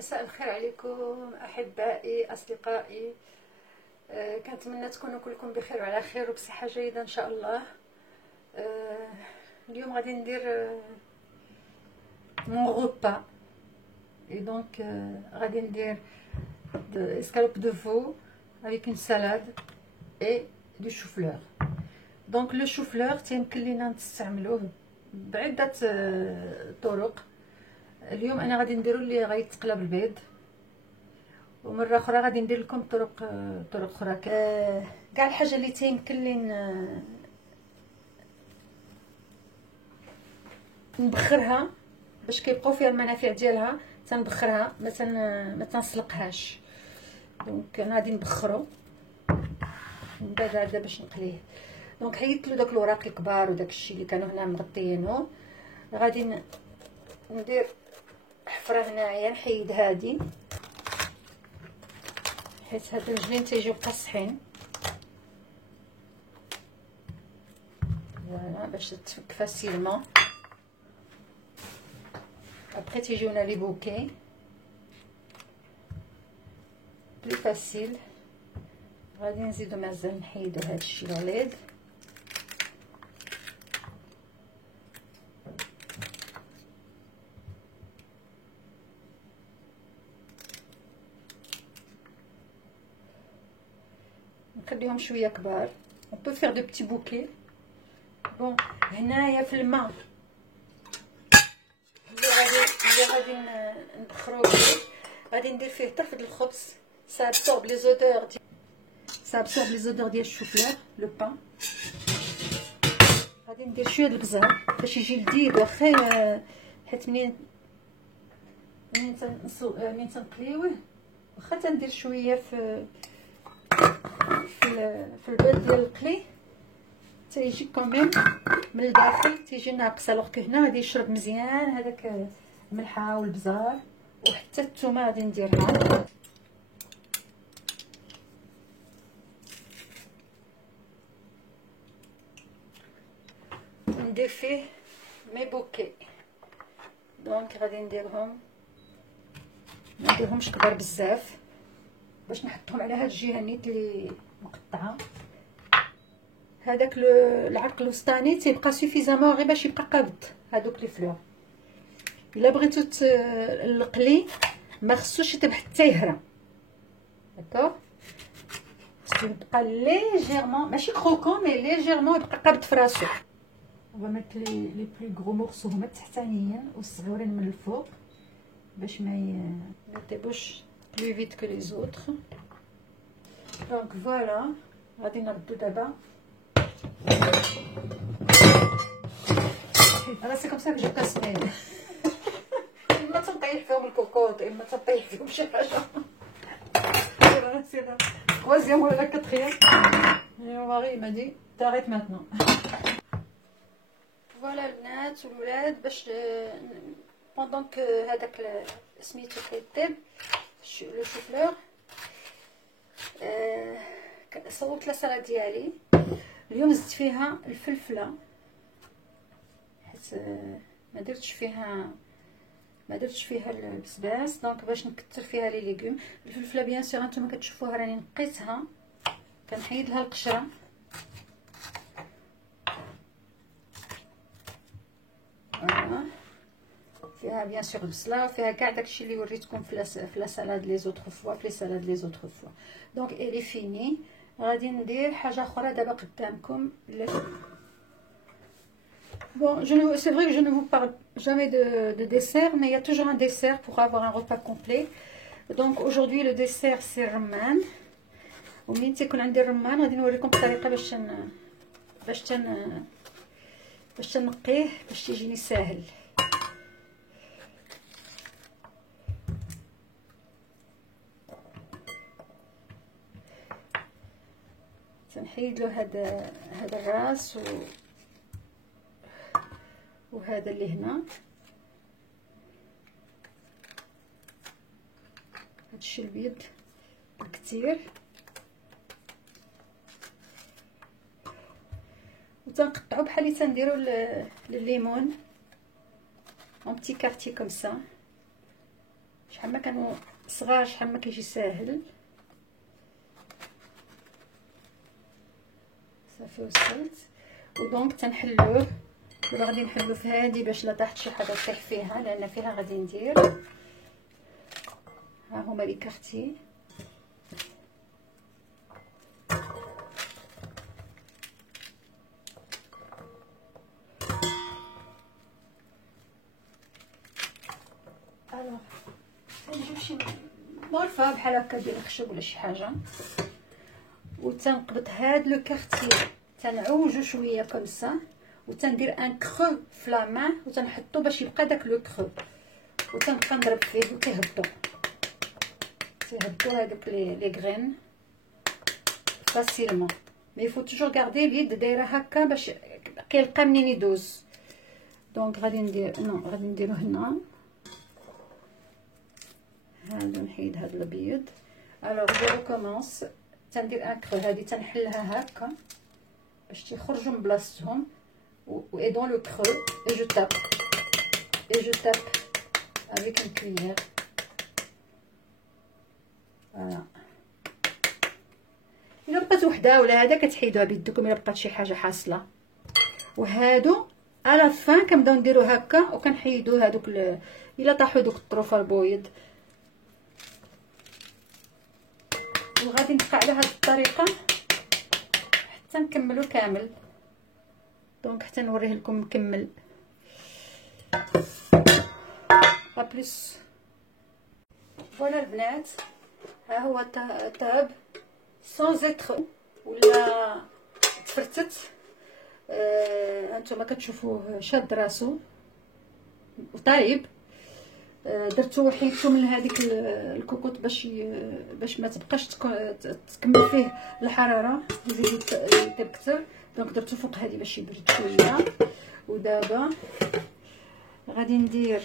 مساء الخير عليكم احبائي اصدقائي. كنتمنى تكونوا كلكم بخير وعلى خير وبصحه جيده ان شاء الله. اليوم غادي ندير مون غوبا اي دونك غادي ندير اسكالوب دو فو avec une salade et du chou-fleur. دونك لو شو-فلور تيمكن لينا نستعملوه بعده طرق. اليوم انا غادي نديرو اللي غيتقلى بالبيض، ومره اخرى غادي ندير لكم طرق اخرى. كاع الحاجه اللي تيمكن لي نبخرها باش كيبقاو فيها المنافع ديالها، تنبخرها ما تنسلقهاش. دونك انا غادي نبخرو من بعد عاد باش نقليه. دونك حيدت له داك الوراق الكبار وداك الشيء اللي كانوا هنا مغطيينه. غادي ندير حفره هنايا، نحيد هادي حيت هاد الرجلين تيجيو قاصحين، فوالا باش تفك فاسيلمون. ابخي تيجيونا لي بوكي بلي فاسيل. غادي نزيدو مازال نحيدو هادشي الغليظ. نخليهم شويه كبار. on peut faire de petits bouquets. بون هنايا في الماء اللي غادي نبخرو به غادي ندير فيه طرف الخبز. ça absorbe les odeurs ديال الشوفلور لو بان. غادي ندير شويه د البزار باش يجي لذيذ، واخا حيت منين تنقليوه واخا تندير شويه في البيض ديال القلي تيجي كوميم من الداخل تيجي ناقص. الوغ كو هنا غادي يشرب مزيان هذاك الملحه والبزار، وحتى الثومه غادي نديرها. ندير فيه مي بوكي. دونك غادي نديرهم ما نديرهمش كبار بزاف باش نحطهم على هاد الجهه نيت اللي مقطعه. هذاك العرق الوسطاني تيبقى سوفيزامون غير باش يبقى قابض هادوك لي فلور. الا بغيتو القلي ما خصوش يطيب حتى يهرى، داكوغ. خصو يبقى ليجيرمون ماشي كروكون مي ليجيرمون يبقى قابض في راسو. وغنمت لي بلو غرو مورسو هما التحتانيين والصغيورين من الفوق باش ما يطيبوش plus vite que les autres. Donc voilà, غادي نردو دابا. انا سي كوم سا كو جو كاسمين. اما تنطيح فيهم الكوكوط اما تنطيح فيهم شي حاجه. سير troisième ولا quatrième. Mon mari m'a dit t'arrêtes maintenant. Voilà البنات والولاد باش pendant que هذاك سميتو كيطيب لو شوفلور. صوبت لاصاله ديالي اليوم، زدت فيها الفلفله حيت ما درتش فيها البسباس. دونك باش نكثر فيها لي ليغوم. الفلفله بيان سور انتما كتشوفوها راني نقيتها، كنحيد لها القشره. فيها بيان سور البصله، وفيها كاع داكشي اللي وريتكم في لا سالاد لي زوطخ فوا دونك الي فيني. غادي ندير حاجه اخرى دابا قدامكم. Bon, c'est vrai que je ne vous parle jamais de dessert, mais il y a toujours un dessert pour avoir un repas complet. Donc aujourd'hui le dessert c'est الرمان. ومين تيكون عندي الرمان غادي نوريكم الطريقه باش تنقيه باش تيجيني ساهل. تنحيد له هذا الراس وهذا اللي هنا. هادشي البيض كتير، وتنقطعو بحال اللي تنديرو الليمون اون بتي كارتي كوم سا. شحال ما كانوا صغار شحال ما كيجي ساهل. صافي وصلت. ودونك تنحلوه. دابا غادي نحلو في هادي باش لا طاحت شي حاجه طيح فيها، لان فيها غادي ندير. ها هما لي كارتي. الوغ نجيب شي ظرفه بحال هكا ديال الخشب ولا شي حاجه، وتنقبض هاد لو كارتي تنعوجو شويه كومسا، وتندير ان كرو في لا مان وتنحطو باش يبقى داك لو كرو، وتنبقى نضرب فيه وكيهبطو هادوك لي غرين فاسيلمون. مي يفو توجور غاردي اليد دايره هكا باش كيلقى منين يدوز. دونك غادي ندير غادي نديرو هنا. هادو نحيد هاد الابيض. الوغ جو ريكومونس. تندير ان كرو، هادي تنحلها هكا باش تيخرجوا من بلاصتهم، و دون لو كرو et je tape avec une cuillère. فوالا. الا بقات وحده ولا هذا كتحيدوها بيدكم الا بقات شي حاجه حاصله. وهادو على فان كنبداو نديرو هكا وكنحيدو هادوك الا طاحوا دوك الطروفه البويض. وغادي نبقى على هاد الطريقه حتى نكملو كامل. دونك حتى نوريه لكم مكمل. ا بليس. فوالا البنات، ها هو تاب سون زيتر ولا تفرتت. هانتوما كتشوفوه شاد راسو وطايب. درتو حيدتو من هذيك الكوكوط باش ما تبقاش تكمل فيه الحراره يزيد يكثر. دونك درتو فوق هذه باش يبرد شويه. ودابا غادي ندير،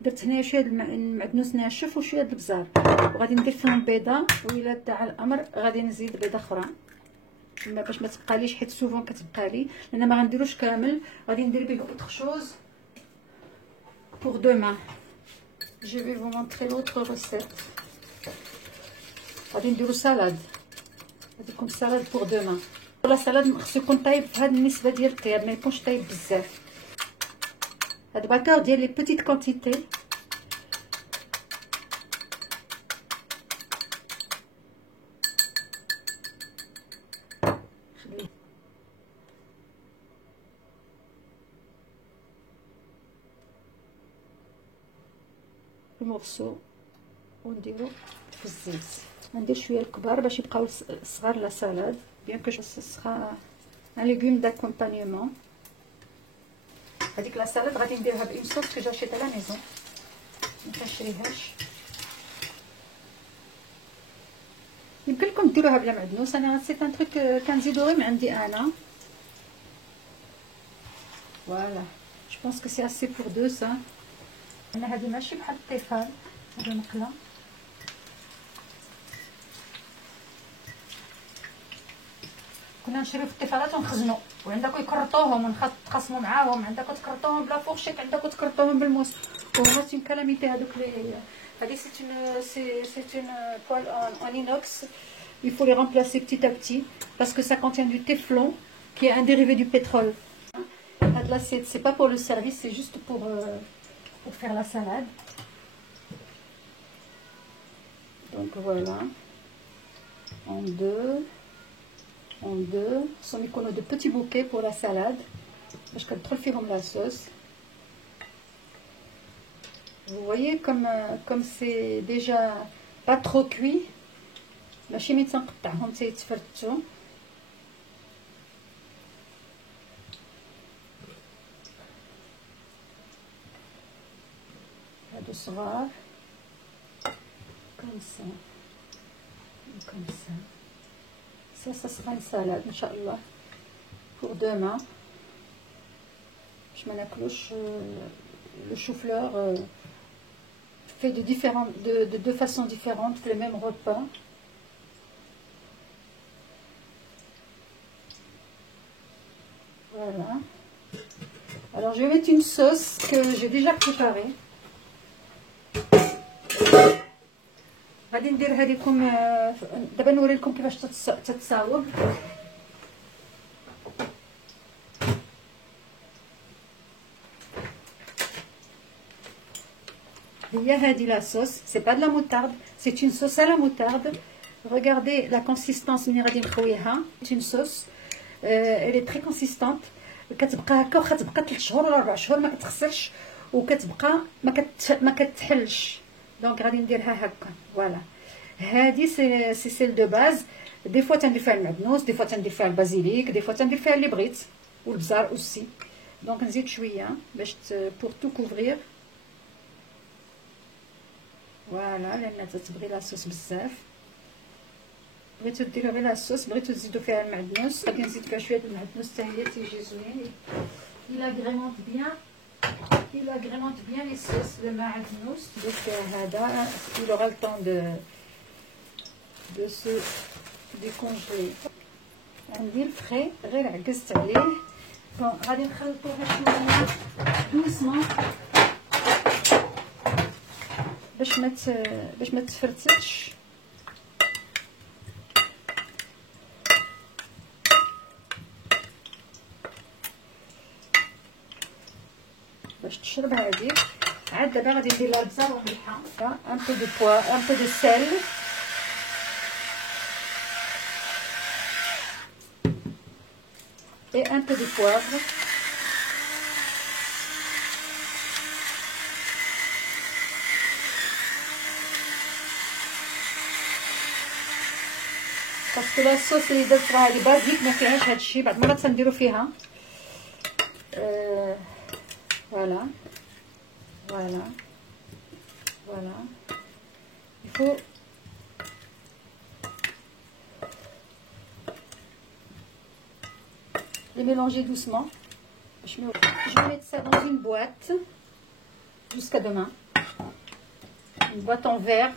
درت هنايا شويه المعدنوس ناشف وشويه د البزار، وغادي ندير فيهم بيضه، وإلا دعا الامر غادي نزيد بيضه اخرى باش ما تبقاليش، حيت سوفون كتبقى لي، لان ما غنديروش كامل. غادي ندير به اوتر شوز pour demain. Je vais vous montrer l'autre recette. غادي نديرو سالاد، غادي تكون سالاد pour demain. لا سالاد خصو يكون طايب في هاد النسبه ديال الطياب، ما يكونش طايب بزاف. هاد باكار ديال لي بيتيت كونتيتي. المورسو ونديرو في الزيت. ندير شويه الكبار باش يبقاو صغار لا سالاد، بيان كو سخا ان ليغوم داكومبانيمون. هذيك لا سالاد غادي نديرها بإون صوص كو جاشيت على ميزون، ما كنشريهاش. يمكن لكم ديروها بلا معدنوس، انا سي ان تروك كنزيدو غير من عندي انا. فوالا جو بونس كو سي اسي بور دو سا. انا هذه ماشي بحال الطيفال، هذه مقله. كنا نشريو في الطفالات ونخزنوا، وعندكم يكرطوهم ونتخاصموا معاهم، عندكم تكرطوهم بلا فورشيت، عندكم تكرطوهم بالموس. وها سي كلاميتي هذوك لي هذه سي اون بوال en inox. Il faut les remplacer petit à petit parce que ça contient du téflon qui est un dérivé du pétrole. Là c'est pas pour le service, c'est juste pour faire la salade. Donc voilà, en deux, sont mis comme de petits bouquets pour la salade. Je vais trop faire la sauce. Vous voyez comme c'est déjà pas trop cuit. La chimie تنقطعهم تيتفرتوا. هادو صغار comme ça. Ça sera une salade, Inch'Allah, pour demain. Je m'en accroche le chou-fleur fait de deux façons différentes, le même repas. Voilà. Alors je vais mettre une sauce que j'ai déjà préparée. غادي ندير هذيكم دابا نوري لكم كيفاش تتصاوب. هي هذه لا صوص، سي با دو لا موتارد، سي اون صوص على موتارد. Regardez la consistance ملي غادي نخويها. اون صوص elle est très consistante. كتبقى هكا واخا تبقى 3 شهور ولا 4 شهور ما كتخسرش وكتبقى ما كتحلش. دونك غادي نديرها هكا فوالا. هادي سي سيل دو باز. دي فوا تندير فيها المعدنوس، دي فوا تندير فيها البازيليك، دي فوا تندير فيها اللي بغيت والبزار اوسي. دونك نزيد شويه باش بور تو كوفرير فوالا، لان تتبغي لاصوص بزاف. بغيتو ديرو غير لاصوص، بغيتو تزيدو فيها المعدنوس غادي نزيد فيها شويه المعدنوس حتى هي تيجي زوين. il agrémente bien les sauces le معدنوس. donc هذا il aura le temps de se décongeler. عندي الفخي غير عكزت عليه. بون غادي نخلطوها شويه دوسمون باش ما تفرتش. باش تشرب هذه. عاد دابا غادي ندير لها البزار والملحه، ان بو دو بوا، ان بو دو سيل et un peu de poivre. باسكو لا الصوص اللي درت راه لي بازيك ما فيهاش هادشي، بعض المرات تنديرو فيها. فوالا فوالا فوالا. il faut les mélanger doucement. Je vais mettre ça dans une boîte jusqu'à demain. Une boîte en verre.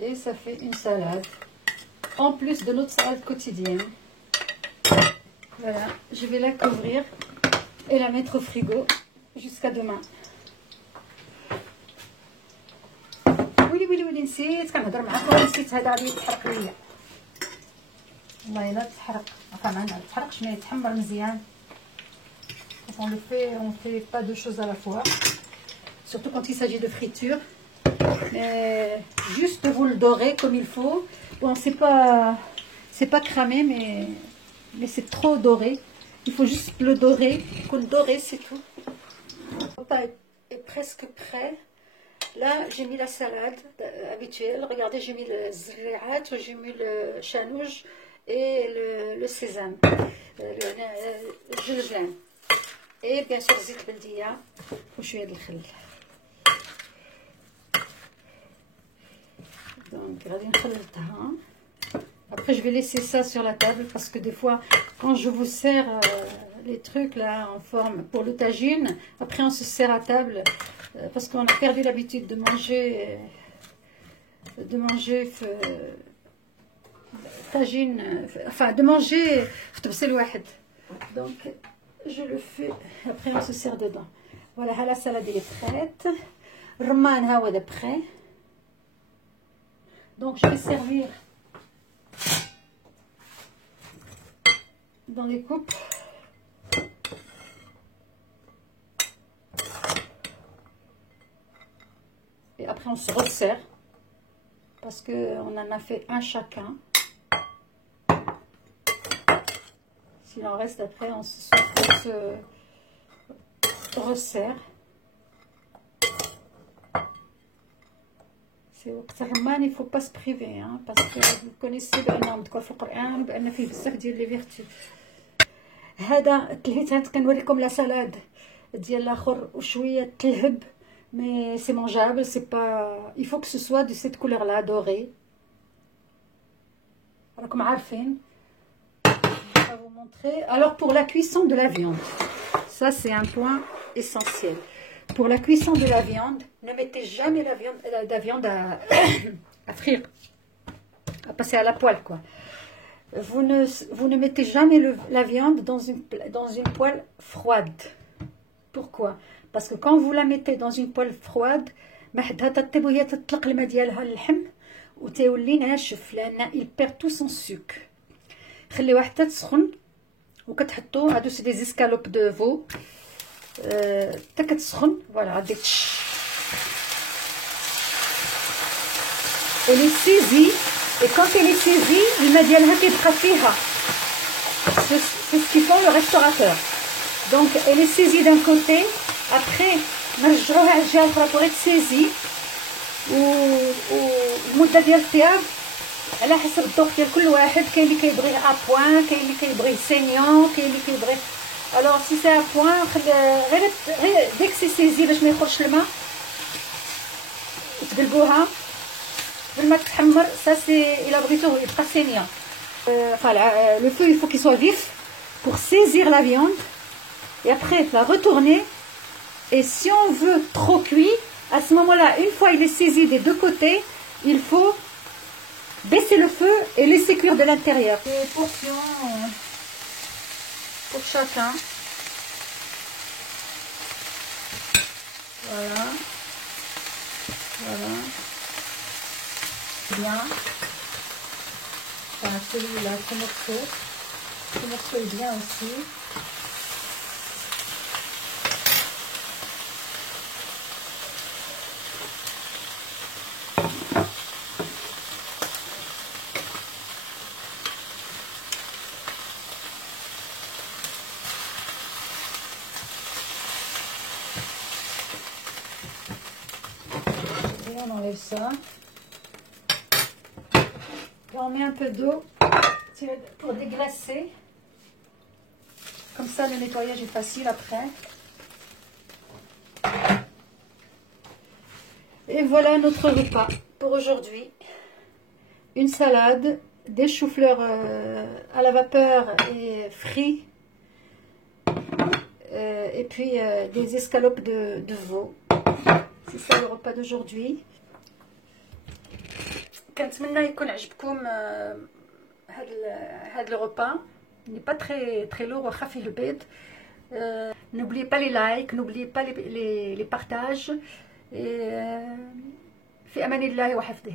Et ça fait une salade. En plus de notre salade quotidienne. Voilà, je vais la couvrir et la mettre au frigo jusqu'à demain. ويلي نسيت كنهضر معاكم ونسيت هذا غادي يتحرق ليا. والله الا تحرق، enfin ما تحرقش mais يتحمر مزيان. Quand on le fait, on fait pas deux choses à la fois. Surtout quand il s'agit de friture. Mais juste vous le dorez comme il faut. Bon, c'est pas cramé mais c'est trop doré. Il faut juste le dorer. Qu'on le dorer, c'est tout. Le repas est presque prêt. Là, j'ai mis la salade habituelle. Regardez, j'ai mis le zriat, j'ai mis le chanouj et le sésame, le gelglan. Et bien sûr, zit beldia وشوية الخل. Donc, غادي نخلطها. Après, je vais laisser ça sur la table parce que des fois, quand je vous sers les trucs là en forme pour le tagine, après on se sert à table parce qu'on a perdu l'habitude de manger tagine, enfin de manger c'est le واحد. Donc, je le fais. Après, on se sert dedans. Voilà, la salade est prête. Roman hawa de prêt. Donc, je vais servir dans les coupes. Et après, on se resserre parce que on en a fait un chacun. S'il en reste après, on se resserre. C'est au Qtarman, il ne faut pas se priver, hein, parce que vous connaissez le nom de quoi في القرآن بأن فيه بزاف ديال لي فيرتو. هذا تلهيت كنوريكم لا سالاد ديال الاخر وشويه تلهب mais c'est mangeable, c'est pas, il faut que ce soit de cette couleur là dorée. راكم عارفين. Je vais vous montrer. Alors pour la cuisson de la viande, ça c'est un point essentiel. Pour la cuisson de la viande, ne mettez jamais la viande à frire, à passer à la poêle quoi. Vous ne mettez jamais la viande dans une poêle froide. Pourquoi? Parce que quand vous la mettez dans une poêle froide ما حدها تطيب وهي تطلق الماء ديالها اللحم وتولي ناشف لان il perd tout son sucre. خليوها حتى تسخن وكتحطوا هادو سي دي زيسكالوب دو فو حتى كتسخن فوالا غادي elle est saisie et quand elle est saisie الماء ديالها كيبقى فيها. C'est ce qu'ils font le restaurateur. Donc elle est saisie d'un côté, après نرجعوها على الجهه الاخرى بوغ تسيزي والمده ديال الطياب على حسب الذوق ديال كل واحد. كاين اللي كيبغي ابوان، كاين اللي كيبغي سينيون، كاين اللي كيبغي الوغ سي سي ابوان غير ديك سي سيزي باش ما يخرجش الماء تقلبوها قبل ما تتحمر. سا سي الا بغيتوه يبقى سينيون. Le feu il faut qu'il soit vif pour saisir la viande et après la retourner. Et si on veut trop cuit, à ce moment-là, une fois il est saisi des deux côtés, il faut baisser le feu et laisser cuire de l'intérieur. Des portions pour chacun. Voilà. Voilà. Bien. Enfin, celui-là, ce morceau est bien aussi. On enlève ça. Et on met un peu d'eau pour déglacer. Comme ça, le nettoyage est facile après. Et voilà notre repas pour aujourd'hui. Une salade, des choux-fleurs à la vapeur et frits. Et puis des escalopes de veau. C'est ça le repas d'aujourd'hui. كنتمنى يكون عجبكم هذا الربا. n'est pas très lourd وخفيف البيض. N'oubliez pas les likes, n'oubliez pas les partages. في أمان الله وحفظه.